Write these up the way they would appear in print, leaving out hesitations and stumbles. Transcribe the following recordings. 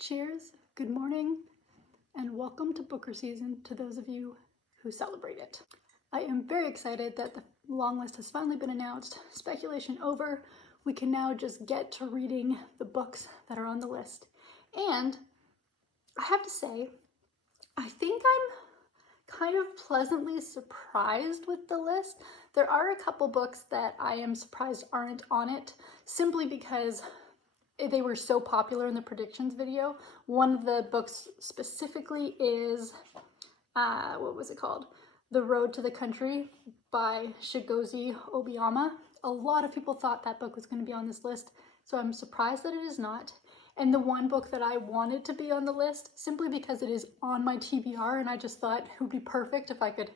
Cheers, good morning, and welcome to Booker season to those of you who celebrate it. I am very excited that the long list has finally been announced. Speculation over. We can now just get to reading the books that are on the list. And I have to say, I think I'm kind of pleasantly surprised with the list. There are a couple books that I am surprised aren't on it, simply because they were so popular in the predictions video. One of the books specifically is, what was it called? The Road to the Country by Shigozi Obiyama. A lot of people thought that book was going to be on this list, so I'm surprised that it is not. And the one book that I wanted to be on the list, simply because it is on my TBR, and I just thought it would be perfect if I could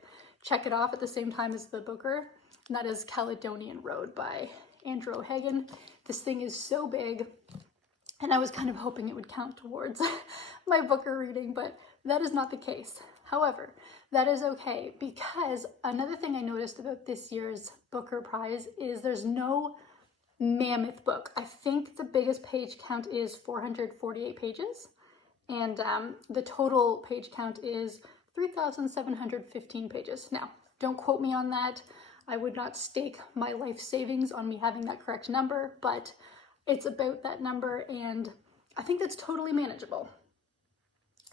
check it off at the same time as the Booker, and that is Caledonian Road by Andrew O'Hagan. This thing is so big, and I was kind of hoping it would count towards my Booker reading, but that is not the case. However, that is okay, because another thing I noticed about this year's Booker Prize is there's no mammoth book. I think the biggest page count is 448 pages, and the total page count is 3,715 pages. Now, don't quote me on that. I would not stake my life savings on me having that correct number, but it's about that number, and I think that's totally manageable.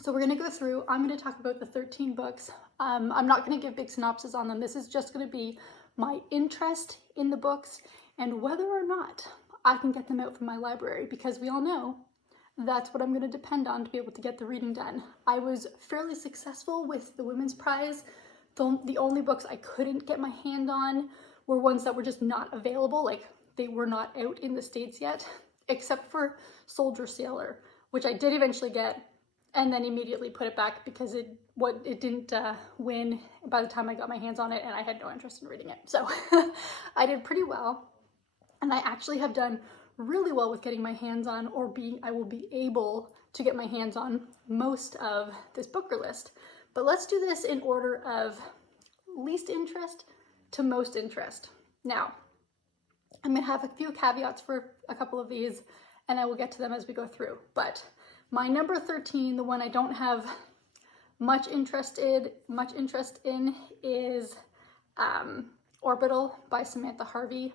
So we're going to go through. I'm going to talk about the 13 books. I'm not going to give big synopses on them. This is just going to be my interest in the books and whether or not I can get them out from my library, because we all know that's what I'm going to depend on to be able to get the reading done. I was fairly successful with the Women's Prize. The only books I couldn't get my hand on were ones that were just not available, like they were not out in the States yet, except for Soldier Sailor, which I did eventually get, and then immediately put it back because it didn't win by the time I got my hands on it, and I had no interest in reading it. So I did pretty well, and I actually have done really well with getting my hands on, I will be able to get my hands on most of this Booker list. But let's do this in order of least interest to most interest. Now, I'm going to have a few caveats for a couple of these, and I will get to them as we go through. But my number 13, the one I don't have much interest in, is Orbital by Samantha Harvey.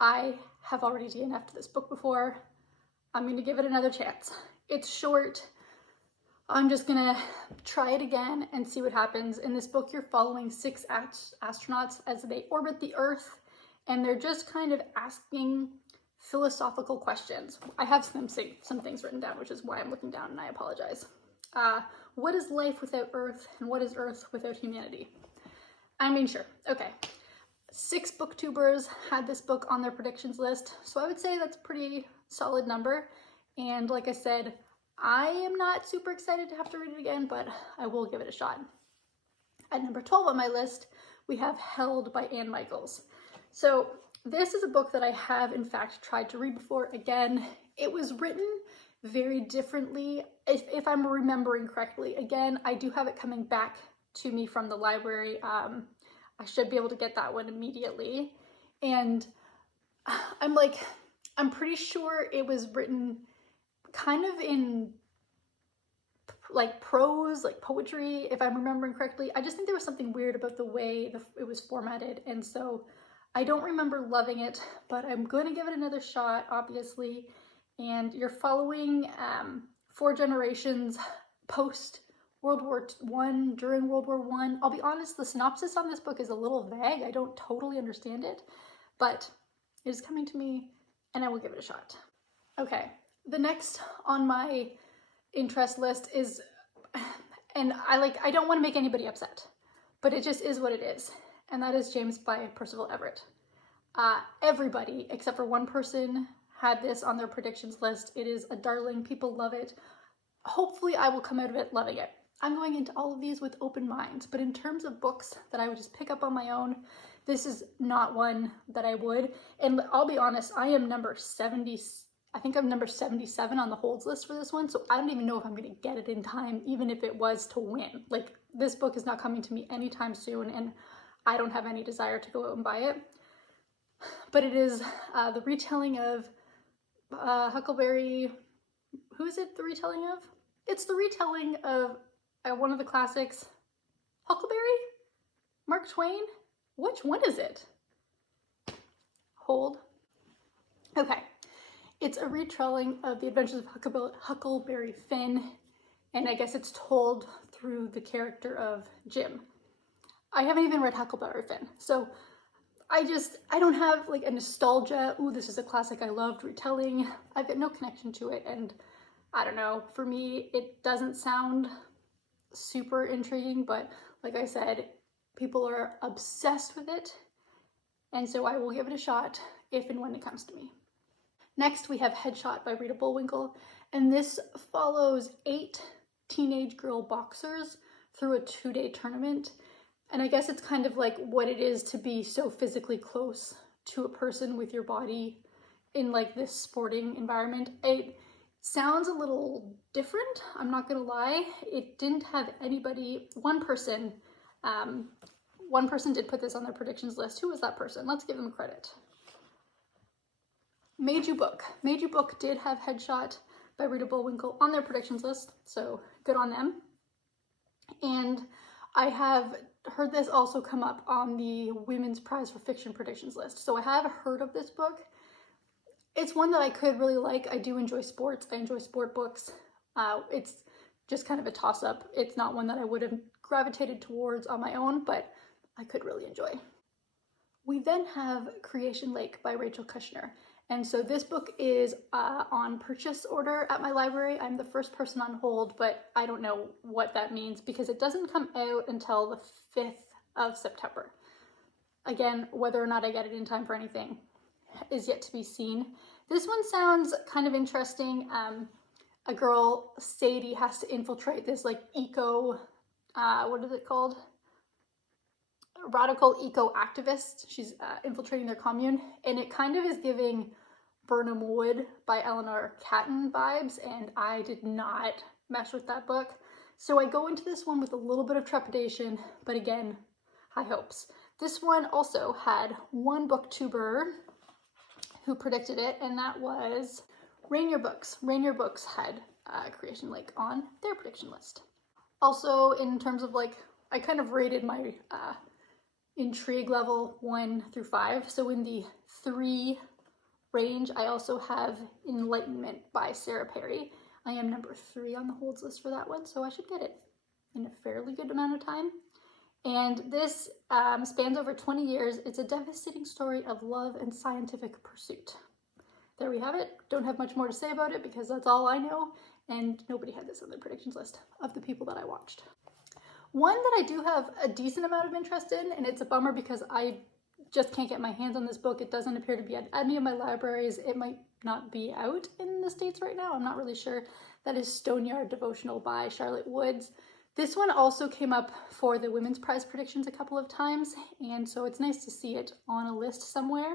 I have already DNF'd this book before. I'm going to give it another chance. It's short. I'm just gonna try it again and see what happens. In this book, you're following 6 astronauts as they orbit the Earth, and they're just kind of asking philosophical questions. I have some things written down, which is why I'm looking down, and I apologize. What is life without Earth, and what is Earth without humanity? I mean, sure, okay. 6 booktubers had this book on their predictions list, so I would say that's a pretty solid number. And like I said, I am not super excited to have to read it again, but I will give it a shot. At number 12 on my list, we have Held by Anne Michaels. So this is a book that I have, in fact, tried to read before. Again, it was written very differently, if I'm remembering correctly. Again, I do have it coming back to me from the library. I should be able to get that one immediately. And I'm pretty sure it was written kind of in like prose, like poetry, if I'm remembering correctly. I just think there was something weird about the way it was formatted, and so I don't remember loving it, but I'm going to give it another shot, obviously. And you're following 4 generations post World War I, during World War I. I'll be honest, the synopsis on this book is a little vague. I don't totally understand it, but it is coming to me, and I will give it a shot. Okay. The next on my interest list is, and I don't want to make anybody upset, but it just is what it is, and that is James by Percival Everett. Everybody, except for one person, had this on their predictions list. It is a darling. People love it. Hopefully I will come out of it loving it. I'm going into all of these with open minds, but in terms of books that I would just pick up on my own, this is not one that I would. And I'll be honest, I am number 70. I think I'm number 77 on the holds list for this one, so I don't even know if I'm going to get it in time, even if it was to win. Like, this book is not coming to me anytime soon, and I don't have any desire to go out and buy it. But it is the retelling of Huckleberry Who is it the retelling of? It's the retelling of one of the classics, Huckleberry? Mark Twain? Which one is it? Hold. Okay. It's a retelling of the adventures of Huckleberry Finn, and I guess it's told through the character of Jim. I haven't even read Huckleberry Finn, so I don't have like a nostalgia, ooh, this is a classic I loved retelling. I've got no connection to it, and I don't know, for me, it doesn't sound super intriguing, but like I said, people are obsessed with it, and so I will give it a shot if and when it comes to me. Next, we have Headshot by Rita Bullwinkle, and this follows 8 teenage girl boxers through a 2-day tournament. And I guess it's kind of like what it is to be so physically close to a person with your body in like this sporting environment. It sounds a little different, I'm not gonna lie. It didn't have anybody, one person did put this on their predictions list. Who was that person? Let's give them credit. Made You Book. Made You Book did have Headshot by Rita Bullwinkle on their predictions list, so good on them. And I have heard this also come up on the Women's Prize for Fiction predictions list, so I have heard of this book. It's one that I could really like. I do enjoy sports. I enjoy sport books. It's just kind of a toss-up. It's not one that I would have gravitated towards on my own, but I could really enjoy. We then have Creation Lake by Rachel Kushner. And so this book is on purchase order at my library. I'm the first person on hold, but I don't know what that means because it doesn't come out until the 5th of September. Again, whether or not I get it in time for anything is yet to be seen. This one sounds kind of interesting. A girl, Sadie, has to infiltrate this like what is it called? Radical eco-activist. She's infiltrating their commune, and it kind of is giving Burnham Wood by Eleanor Catton vibes, and I did not mess with that book. So I go into this one with a little bit of trepidation, but again, high hopes. This one also had one booktuber who predicted it, and that was Rainier Books. Rainier Books had Creation Lake on their prediction list. Also, in terms of like, I kind of rated my intrigue level 1 through 5. So in the 3 range, I also have Enlightenment by Sarah Perry. I am number 3 on the holds list for that one, so I should get it in a fairly good amount of time. And this spans over 20 years. It's a devastating story of love and scientific pursuit. There we have it. Don't have much more to say about it because that's all I know, and nobody had this on their predictions list of the people that I watched. One that I do have a decent amount of interest in, and it's a bummer because I just can't get my hands on this book. It doesn't appear to be at any of my libraries. It might not be out in the States right now. I'm not really sure. That is Stoneyard Devotional by Charlotte Woods. This one also came up for the Women's Prize predictions a couple of times, and so it's nice to see it on a list somewhere.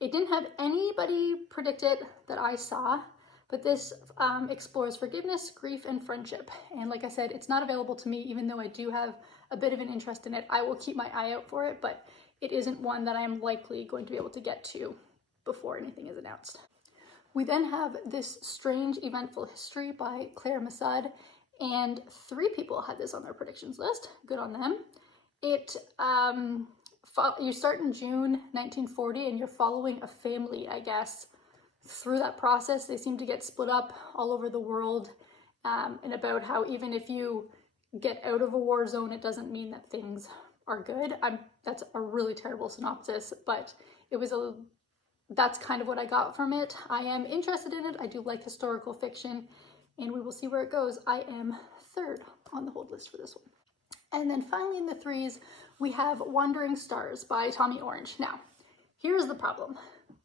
It didn't have anybody predict it that I saw, but this explores forgiveness, grief, and friendship. And like I said, it's not available to me, even though I do have a bit of an interest in it. I will keep my eye out for it, but it isn't one that I am likely going to be able to get to before anything is announced. We then have This Strange Eventful History by Claire Masad, and 3 people had this on their predictions list. Good on them. It you start in June 1940, and you're following a family, I guess. Through that process, they seem to get split up all over the world, and about how even if you get out of a war zone, it doesn't mean that things are good. That's a really terrible synopsis, but that's kind of what I got from it. I am interested in it. I do like historical fiction, and we will see where it goes. I am 3rd on the hold list for this one. And then finally in the 3s, we have Wandering Stars by Tommy Orange. Now, here's the problem.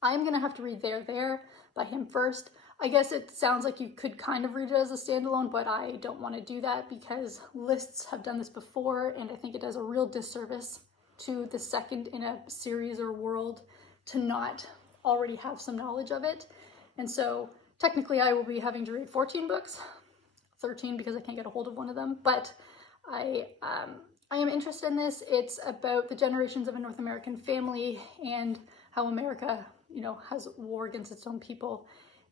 I'm gonna have to read There by him first. I guess it sounds like you could kind of read it as a standalone, but I don't want to do that because lists have done this before, and I think it does a real disservice to the second in a series or world to not already have some knowledge of it. And so technically I will be having to read 14 books, 13 because I can't get a hold of one of them, but I am interested in this. It's about the generations of a North American family and how America, has war against its own people.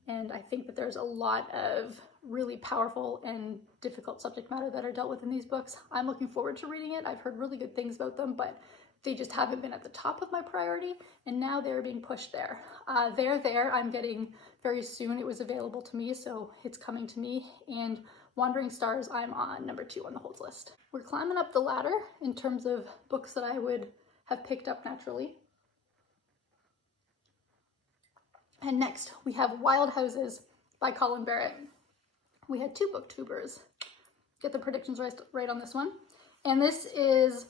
And I think that there's a lot of really powerful and difficult subject matter that are dealt with in these books. I'm looking forward to reading it. I've heard really good things about them, but they just haven't been at the top of my priority, and now they're being pushed there. I'm getting very soon. It was available to me, so it's coming to me. And Wandering Stars, I'm on number 2 on the holds list. We're climbing up the ladder in terms of books that I would have picked up naturally. And next, we have Wild Houses by Colin Barrett. We had 2 booktubers get the predictions right on this one. And this is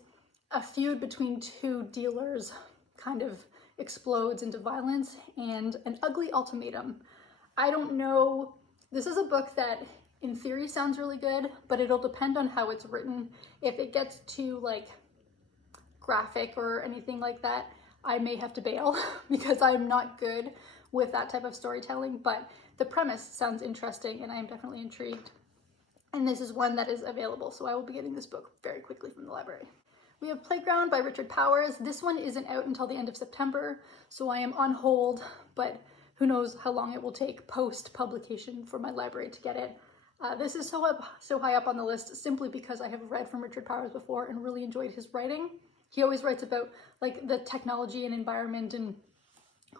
a feud between 2 dealers kind of explodes into violence and an ugly ultimatum. I don't know. This is a book that in theory sounds really good, but it'll depend on how it's written. If it gets too like graphic or anything like that, I may have to bail because I'm not good with that type of storytelling, but the premise sounds interesting and I am definitely intrigued. And this is one that is available, so I will be getting this book very quickly from the library. We have Playground by Richard Powers. This one isn't out until the end of September, so I am on hold, but who knows how long it will take post-publication for my library to get it. This is so high up on the list simply because I have read from Richard Powers before and really enjoyed his writing. He always writes about like the technology and environment and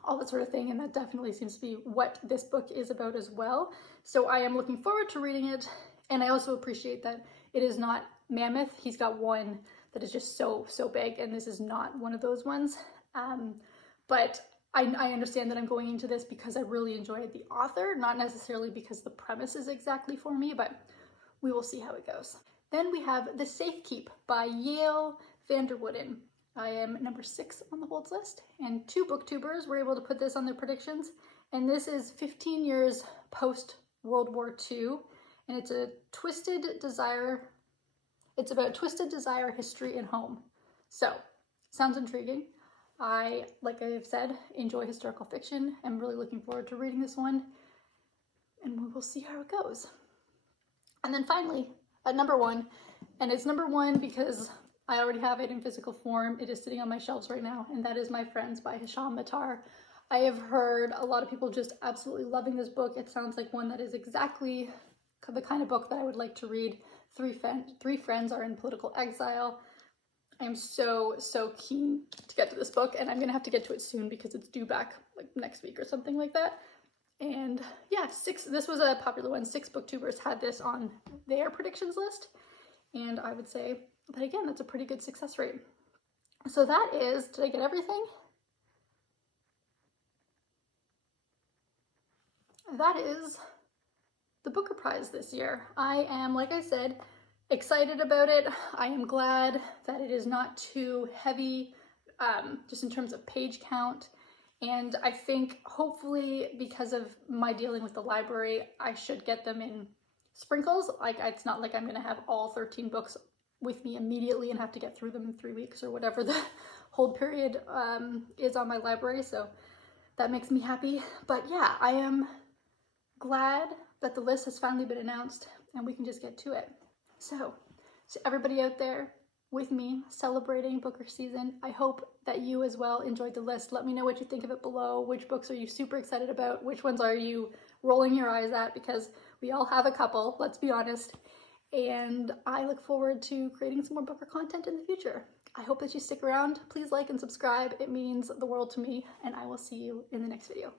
all that sort of thing, and that definitely seems to be what this book is about as well. So I am looking forward to reading it, and I also appreciate that it is not mammoth. He's got one that is just so big, and this is not one of those ones. But I understand that I'm going into this because I really enjoyed the author, not necessarily because the premise is exactly for me, but we will see how it goes. Then we have The Safekeep by Yale Vanderwooden. I am number 6 on the holds list, and 2 booktubers were able to put this on their predictions. And this is 15 years post World War II, and it's a twisted desire. It's about twisted desire, history, and home. So, sounds intriguing. Like I've said, enjoy historical fiction. I'm really looking forward to reading this one, and we will see how it goes. And then finally, at number 1, and it's number 1 because I already have it in physical form. It is sitting on my shelves right now, and that is My Friends by Hisham Matar. I have heard a lot of people just absolutely loving this book. It sounds like one that is exactly the kind of book that I would like to read. 3 friends are in political exile. I'm so keen to get to this book, and I'm gonna have to get to it soon because it's due back like next week or something like that. And yeah, this was a popular one. 6 booktubers had this on their predictions list, and I would say that again, that's a pretty good success rate. So that is, did I get everything? That is the Booker Prize this year. I am, like I said, excited about it. I am glad that it is not too heavy, just in terms of page count. And I think hopefully because of my dealing with the library, I should get them in sprinkles. Like, it's not like I'm gonna have all 13 books with me immediately and have to get through them in 3 weeks or whatever the hold period is on my library. So that makes me happy. But yeah, I am glad that the list has finally been announced and we can just get to it. So everybody out there with me celebrating Booker season, I hope that you as well enjoyed the list. Let me know what you think of it below. Which books are you super excited about? Which ones are you rolling your eyes at? Because we all have a couple, let's be honest. And I look forward to creating some more Booker content in the future. I hope that you stick around. Please like and subscribe. It means the world to me, and I will see you in the next video.